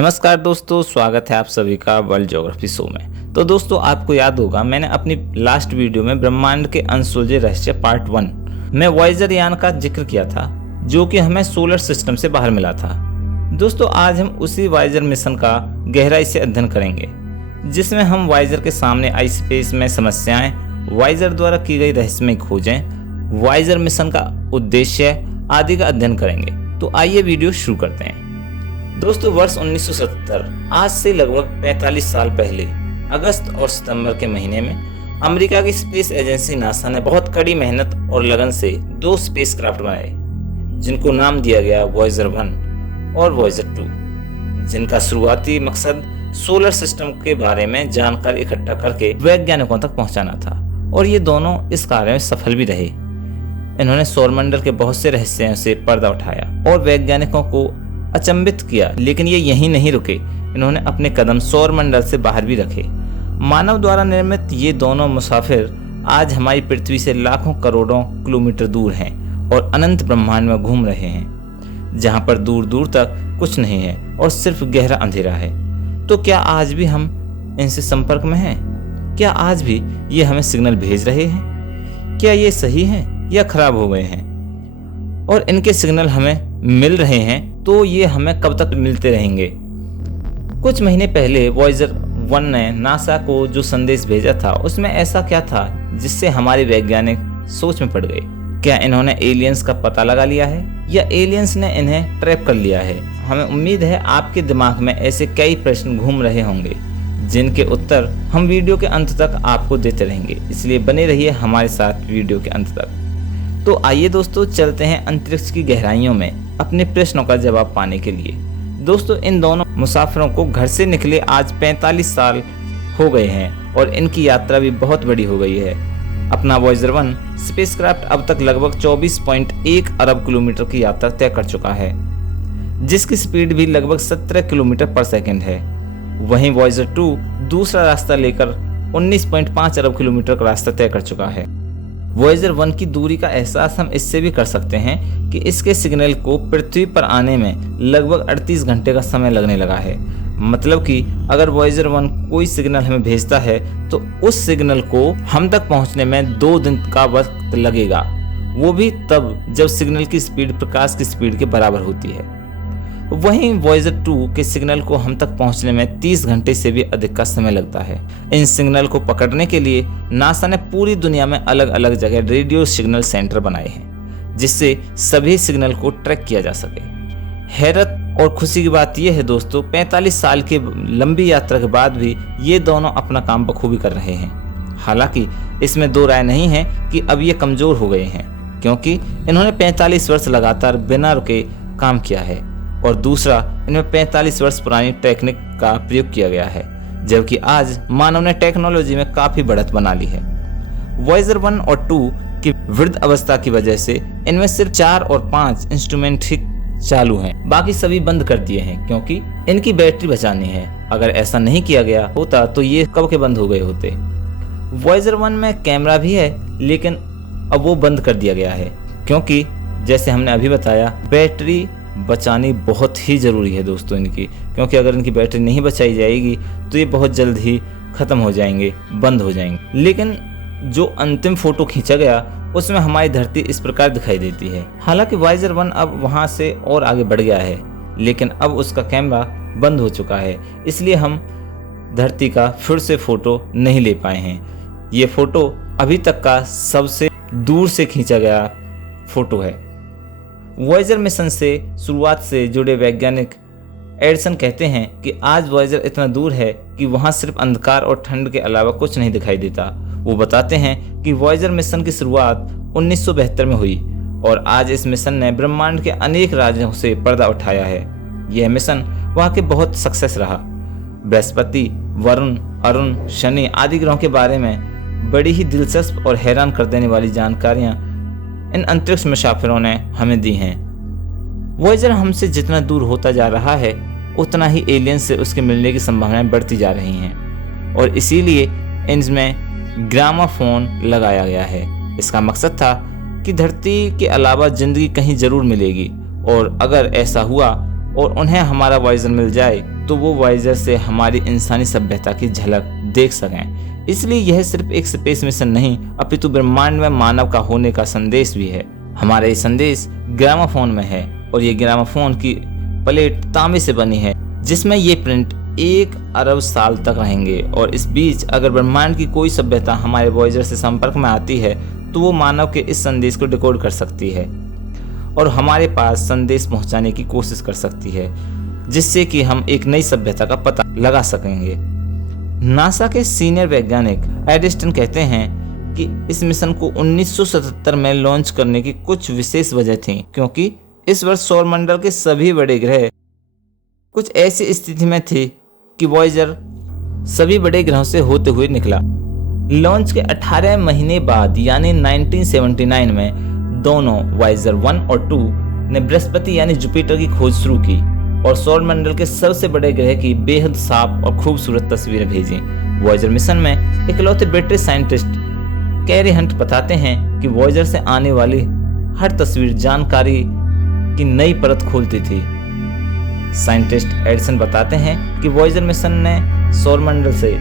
नमस्कार दोस्तों, स्वागत है आप सभी का वर्ल्ड ज्योग्राफी शो में। तो दोस्तों, आपको याद होगा मैंने अपनी लास्ट वीडियो में ब्रह्मांड के अनसुलझे रहस्य पार्ट 1 में वॉयेजर यान का जिक्र किया था, जो कि हमें सोलर सिस्टम से बाहर मिला था। दोस्तों, आज हम उसी वॉयेजर मिशन का गहराई से अध्ययन करेंगे, जिसमें हम वॉयेजर के सामने आई स्पेस में समस्याएं, वॉयेजर द्वारा की गई रहस्यमय खोजें, वॉयेजर मिशन का उद्देश्य आदि का अध्ययन करेंगे। तो आइए वीडियो शुरू करते हैं। दोस्तों, वर्ष 1970 आज से लगभग 45 साल पहले अगस्त और सितंबर के महीने में अमेरिका की स्पेस एजेंसी नासा ने बहुत कड़ी मेहनत और लगन से 2 स्पेसक्राफ्ट बनाए, जिनको नाम दिया गया वॉयेजर 1 और वॉयेजर 2, जिनका शुरुआती मकसद सोलर सिस्टम के बारे में जानकारी इकट्ठा करके वैज्ञानिकों तक पहुंचाना था, और ये दोनों इस कार्य में सफल भी रहे। इन्होंने सौरमंडल के बहुत से रहस्यों से पर्दा उठाया और वैज्ञानिकों को अचंभित किया, लेकिन ये यहीं नहीं रुके। इन्होंने अपने कदम सौरमंडल से बाहर भी रखे। मानव द्वारा निर्मित ये दोनों मुसाफिर आज हमारी पृथ्वी से लाखों करोड़ों किलोमीटर दूर हैं और अनंत ब्रह्मांड में घूम रहे हैं, जहां पर दूर दूर तक कुछ नहीं है और सिर्फ गहरा अंधेरा है। तो क्या आज भी हम इनसे संपर्क में हैं? क्या आज भी ये हमें सिग्नल भेज रहे हैं? क्या ये सही हैं या खराब हो गए हैं? और इनके सिग्नल हमें मिल रहे हैं तो ये हमें कब तक मिलते रहेंगे? कुछ महीने पहले वॉयेजर 1 ने नासा को जो संदेश भेजा था, उसमें ऐसा क्या था जिससे हमारे वैज्ञानिक सोच में पड़ गए? क्या इन्होंने एलियंस का पता लगा लिया है या एलियंस ने इन्हें ट्रैप कर लिया है? हमें उम्मीद है आपके दिमाग में ऐसे कई प्रश्न घूम रहे होंगे, जिनके उत्तर हम वीडियो के अंत तक आपको देते रहेंगे, इसलिए बने रहिए हमारे साथ वीडियो के अंत तक। तो आइए दोस्तों, चलते हैं अंतरिक्ष की गहराइयों में अपने प्रश्नों का जवाब पाने के लिए। दोस्तों, इन दोनों मुसाफिरों को घर से निकले आज 45 साल हो गए हैं और इनकी यात्रा भी बहुत बड़ी हो गई है। अपना वॉयेजर 1 स्पेसक्राफ्ट अब तक लगभग 24.1 अरब किलोमीटर की यात्रा तय कर चुका है, जिसकी स्पीड भी लगभग 17 किलोमीटर पर सेकंड है। वहीं वॉयेजर 2 दूसरा रास्ता लेकर 19.5 अरब किलोमीटर का रास्ता तय कर चुका है। वॉयेजर 1 की दूरी का एहसास हम इससे भी कर सकते हैं कि इसके सिग्नल को पृथ्वी पर आने में लगभग 38 घंटे का समय लगने लगा है। मतलब कि अगर वॉयेजर 1 कोई सिग्नल हमें भेजता है तो उस सिग्नल को हम तक पहुंचने में 2 दिन का वक्त लगेगा, वो भी तब जब सिग्नल की स्पीड प्रकाश की स्पीड के बराबर होती है। वहीं वॉयेजर 2 के सिग्नल को हम तक पहुंचने में 30 घंटे से भी अधिक का समय लगता है। इन सिग्नल को पकड़ने के लिए नासा ने पूरी दुनिया में अलग अलग जगह रेडियो सिग्नल सेंटर बनाए हैं, जिससे सभी सिग्नल को ट्रैक किया जा सके। हैरत और खुशी की बात यह है दोस्तों, 45 साल की लंबी यात्रा के बाद भी ये दोनों अपना काम बखूबी कर रहे हैं। हालांकि इसमें 2 राय नहीं है कि अब ये कमजोर हो गए हैं, क्योंकि इन्होंने 45 वर्ष लगातार बिना रुके काम किया है, और दूसरा, इनमें 45 वर्ष पुरानी टेक्निक का प्रयोग किया गया है, जबकि आज मानव ने टेक्नोलॉजी में काफी बढ़त बना ली है। वॉयेजर 1 और 2 की वृद्ध अवस्था की वजह से इनमें सिर्फ 4 और 5 इंस्ट्रूमेंट ही चालू हैं, बाकी सभी बंद कर दिए हैं, क्योंकि इनकी बैटरी बचानी है। अगर ऐसा नहीं किया गया होता तो ये कब के बंद हो गए होते। वॉयेजर 1 में कैमरा भी है, लेकिन अब वो बंद कर दिया गया है, क्योंकि जैसे हमने अभी बताया, बैटरी बचानी बहुत ही ज़रूरी है दोस्तों इनकी, क्योंकि अगर इनकी बैटरी नहीं बचाई जाएगी तो ये बहुत जल्द ही ख़त्म हो जाएंगे, बंद हो जाएंगे। लेकिन जो अंतिम फ़ोटो खींचा गया उसमें हमारी धरती इस प्रकार दिखाई देती है। हालांकि वॉयेजर 1 अब वहाँ से और आगे बढ़ गया है, लेकिन अब उसका कैमरा बंद हो चुका है, इसलिए हम धरती का फिर से फ़ोटो नहीं ले पाए हैं। ये फ़ोटो अभी तक का सबसे दूर से खींचा गया फ़ोटो है। वॉयेजर मिशन से शुरुआत से जुड़े वैज्ञानिक एडिसन कहते हैं कि आज वॉयेजर इतना दूर है कि वहां सिर्फ अंधकार और ठंड के अलावा कुछ नहीं दिखाई देता। वो बताते हैं कि वॉयेजर मिशन की शुरुआत 1972 में हुई और आज इस मिशन ने ब्रह्मांड के अनेक राज्यों से पर्दा उठाया है। यह मिशन वहां के बहुत सक्सेस रहा। बृहस्पति, वरुण, अरुण, शनि आदि ग्रहों के बारे में बड़ी ही दिलचस्प और हैरान कर देने वाली जानकारियां इन अंतरिक्ष मुसाफिरों ने हमें दी हैं। वॉयेजर हमसे जितना दूर होता जा रहा है, उतना ही एलियन से उसके मिलने की संभावनाएं बढ़ती जा रही हैं, और इसीलिए इनमें ग्रामाफोन लगाया गया है। इसका मकसद था कि धरती के अलावा जिंदगी कहीं जरूर मिलेगी, और अगर ऐसा हुआ और उन्हें हमारा वॉयेजर मिल जाए तो वो वॉयेजर से हमारी इंसानी सभ्यता की झलक देख सकें। इसलिए यह सिर्फ एक स्पेस मिशन नहीं, अपितु ब्रह्मांड में मानव का होने का संदेश भी है। हमारा ये संदेश ग्रामोफोन में है और ये ग्रामोफोन की प्लेट तांबे से बनी है, जिसमें ये प्रिंट 1 अरब साल तक रहेंगे। और इस बीच अगर ब्रह्मांड की कोई सभ्यता हमारे वॉयेजर से संपर्क में आती है तो वो मानव के इस संदेश को डिकोड कर सकती है और हमारे पास संदेश पहुंचाने की कोशिश कर सकती है, जिससे कि हम एक नई सभ्यता का पता लगा सकेंगे। नासा के सीनियर वैज्ञानिक एडिस्टन कहते हैं कि इस मिशन को 1977 में लॉन्च करने की कुछ विशेष वजह थी, क्योंकि इस वर्ष सौरमंडल के सभी बड़े ग्रह कुछ ऐसी स्थिति में थे कि वॉयेजर सभी बड़े ग्रहों से होते हुए निकला। लॉन्च के 18 महीने बाद यानी 1979 में दोनों वॉयेजर 1 और 2 ने बृहस्पति यानी जुपिटर की खोज शुरू की और सौरमंडल के सबसे बड़े ग्रह की बेहद साफ और खूबसूरत तस्वीरें भेजी। वॉयेजर मिशन में इकलौते ब्रिटिश साइंटिस्ट कैरी हंट बताते हैं कि वॉयेजर से आने वाली हर तस्वीर जानकारी की नई परत खोलती थी। साइंटिस्ट एडिसन बताते हैं कि वॉयेजर मिशन ने सौरमंडल से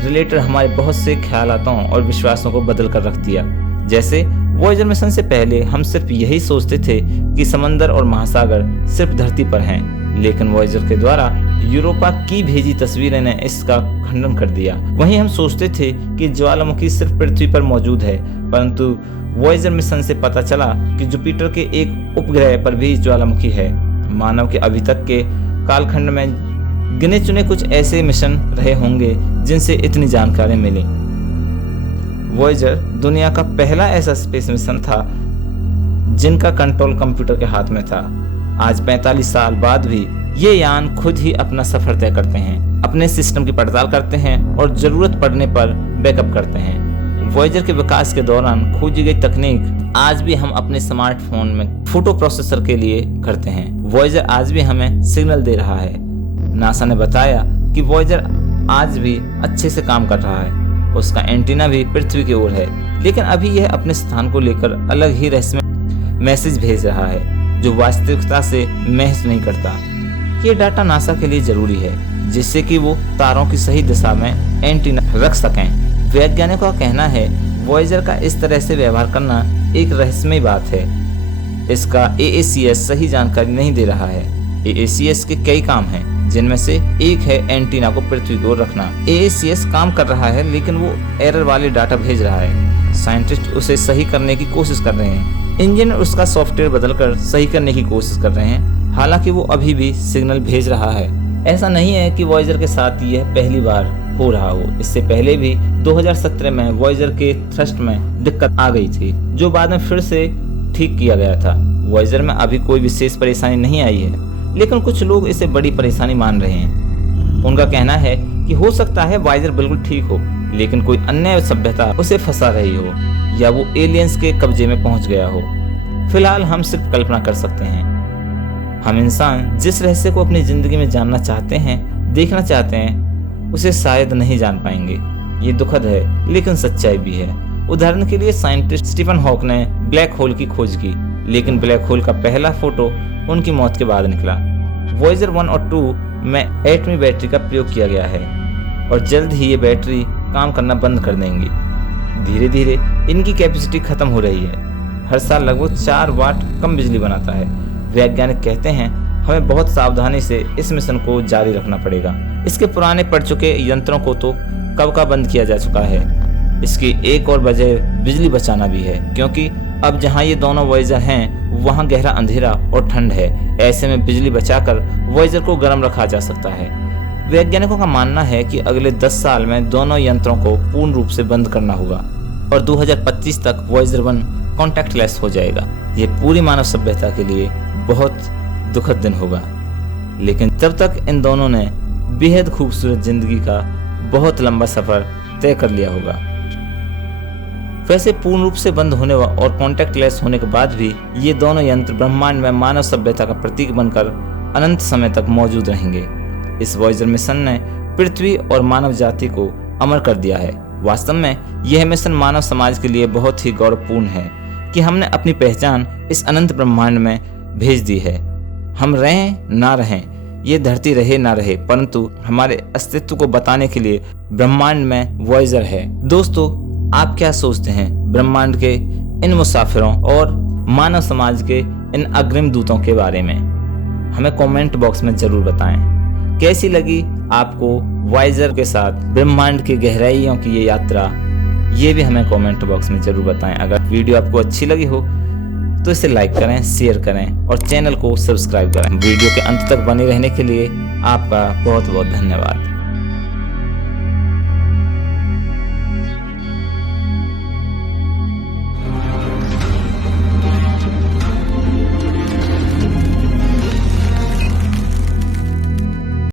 रिलेटेड हमारे बहुत से ख्यालों और विश्वासों को बदल कर रख दिया। जैसे वॉयेजर मिशन से पहले हम सिर्फ यही सोचते थे कि समंदर और महासागर सिर्फ धरती पर हैं, लेकिन वॉयेजर के द्वारा यूरोपा की भेजी तस्वीरें ने इसका खंडन कर दिया। वहीं हम सोचते थे कि ज्वालामुखी सिर्फ पृथ्वी पर मौजूद है, परंतु वॉयेजर मिशन से पता चला कि जुपिटर के एक उपग्रह पर भी ज्वालामुखी है। मानव के अभी तक के कालखंड में गिने चुने कुछ ऐसे मिशन रहे होंगे जिनसे इतनी जानकारी मिली। वॉयेजर दुनिया का पहला ऐसा स्पेस मिशन था जिनका कंट्रोल कंप्यूटर के हाथ में था। आज 45 साल बाद भी ये यान खुद ही अपना सफर तय करते हैं, अपने सिस्टम की पड़ताल करते हैं और जरूरत पड़ने पर बैकअप करते हैं। वॉयेजर के विकास के दौरान खोजी गई तकनीक आज भी हम अपने स्मार्टफोन में फोटो प्रोसेसर के लिए करते हैं। वॉयेजर आज भी हमें सिग्नल दे रहा है। नासा ने बताया कि वॉयेजर आज भी अच्छे से काम कर रहा है। उसका एंटीना भी पृथ्वी की ओर है, लेकिन अभी यह अपने स्थान को लेकर अलग ही रहस्यमय मैसेज भेज रहा है जो वास्तविकता से मैच नहीं करता। ये डाटा नासा के लिए जरूरी है, जिससे कि वो तारों की सही दिशा में एंटीना रख सकें। वैज्ञानिकों का कहना है वॉयेजर का इस तरह से व्यवहार करना एक रहस्यमय बात है। इसका AACS सही जानकारी नहीं दे रहा है। AACS के कई काम हैं, जिनमें से एक है एंटीना को पृथ्वी की ओर रखना। AACS काम कर रहा है, लेकिन वो एरर वाले डाटा भेज रहा है। साइंटिस्ट उसे सही करने की कोशिश कर रहे हैं। इंजीनियर उसका सॉफ्टवेयर बदलकर सही करने की कोशिश कर रहे हैं, हालांकि वो अभी भी सिग्नल भेज रहा है। ऐसा नहीं है कि वॉयेजर के साथ यह पहली बार हो रहा हो। इससे पहले भी 2017 में वॉयेजर के थ्रस्ट में दिक्कत आ गई थी, जो बाद में फिर से ठीक किया गया था। वॉयेजर में अभी कोई विशेष परेशानी नहीं आई है, लेकिन कुछ लोग इसे बड़ी परेशानी मान रहे हैं। उनका कहना है कि हो सकता है वॉयेजर बिल्कुल ठीक हो, लेकिन कोई अन्य सभ्यता उसे फंसा रही हो या वो एलियंस के कब्जे में पहुंच गया हो। फिलहाल हम सिर्फ कल्पना कर सकते हैं। हम इंसान जिस रहस्य को अपनी जिंदगी में जानना चाहते हैं, देखना चाहते हैं, उसे शायद नहीं जान पाएंगे। ये दुखद है, लेकिन सच्चाई भी है। उदाहरण के लिए साइंटिस्ट स्टीफन हॉक ने ब्लैक होल की खोज की, लेकिन ब्लैक होल का पहला फोटो उनकी मौत के बाद निकला। वॉयेजर 1 और 2 में एटमी बैटरी का प्रयोग किया गया है और जल्द ही ये बैटरी काम करना बंद कर देंगी। धीरे धीरे इनकी कैपेसिटी खत्म हो रही है। हर साल लगभग 4 वाट कम बिजली बनाता है। वैज्ञानिक कहते हैं हमें बहुत सावधानी से इस मिशन को जारी रखना पड़ेगा। इसके पुराने पड़ चुके यंत्रों को तो कब का बंद किया जा चुका है। इसकी एक और वजह बिजली बचाना भी है, क्योंकि अब जहां ये दोनों वॉयेजर हैं वहां गहरा अंधेरा और ठंड है। ऐसे में बिजली बचाकर वॉयेजर को गर्म रखा जा सकता है। वैज्ञानिकों का मानना है कि अगले 10 साल में दोनों यंत्रों को पूर्ण रूप से बंद करना होगा और 2025 तक वॉयेजर 1 कॉन्टैक्टलेस हो जाएगा। ये पूरी मानव सभ्यता के लिए बहुत दुखद दिन होगा, लेकिन तब तक इन दोनों ने बेहद खूबसूरत जिंदगी का बहुत लंबा सफर तय कर लिया होगा। वैसे पूर्ण रूप से बंद होने और कॉन्टैक्टलेस होने के बाद भी ये दोनों यंत्र ब्रह्मांड में मानव सभ्यता का प्रतीक बनकर अनंत समय तक मौजूद रहेंगे। इस वॉयेजर मिशन ने पृथ्वी और मानव जाति को अमर कर दिया है। वास्तव में यह मिशन मानव समाज के लिए बहुत ही गौरवपूर्ण है कि हमने अपनी पहचान इस अनंत ब्रह्मांड में भेज दी है। हम रहें ना रहें, ये धरती रहे ना रहे, परंतु हमारे अस्तित्व को बताने के लिए ब्रह्मांड में वॉयेजर है। दोस्तों, आप क्या सोचते हैं ब्रह्मांड के इन मुसाफिरों और मानव समाज के इन अग्रिम दूतों के बारे में? हमें कमेंट बॉक्स में जरूर बताएं। कैसी लगी आपको वॉयेजर के साथ ब्रह्मांड की गहराइयों की ये यात्रा, ये भी हमें कमेंट बॉक्स में जरूर बताएं। अगर वीडियो आपको अच्छी लगी हो तो इसे लाइक करें, शेयर करें और चैनल को सब्सक्राइब करें। वीडियो के अंत तक बने रहने के लिए आपका बहुत बहुत धन्यवाद।